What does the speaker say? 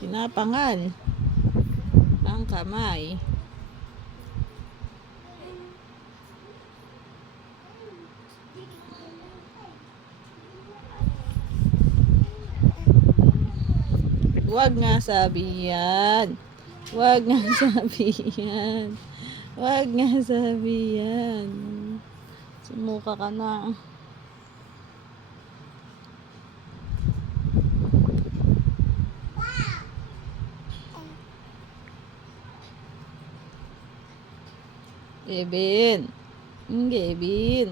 Pinapangal ang kamay. Huwag nga sabi yan. Huwag nga sabi yan. Huwag nga sabi yan. Sumuka ka na. Kevin. Kevin.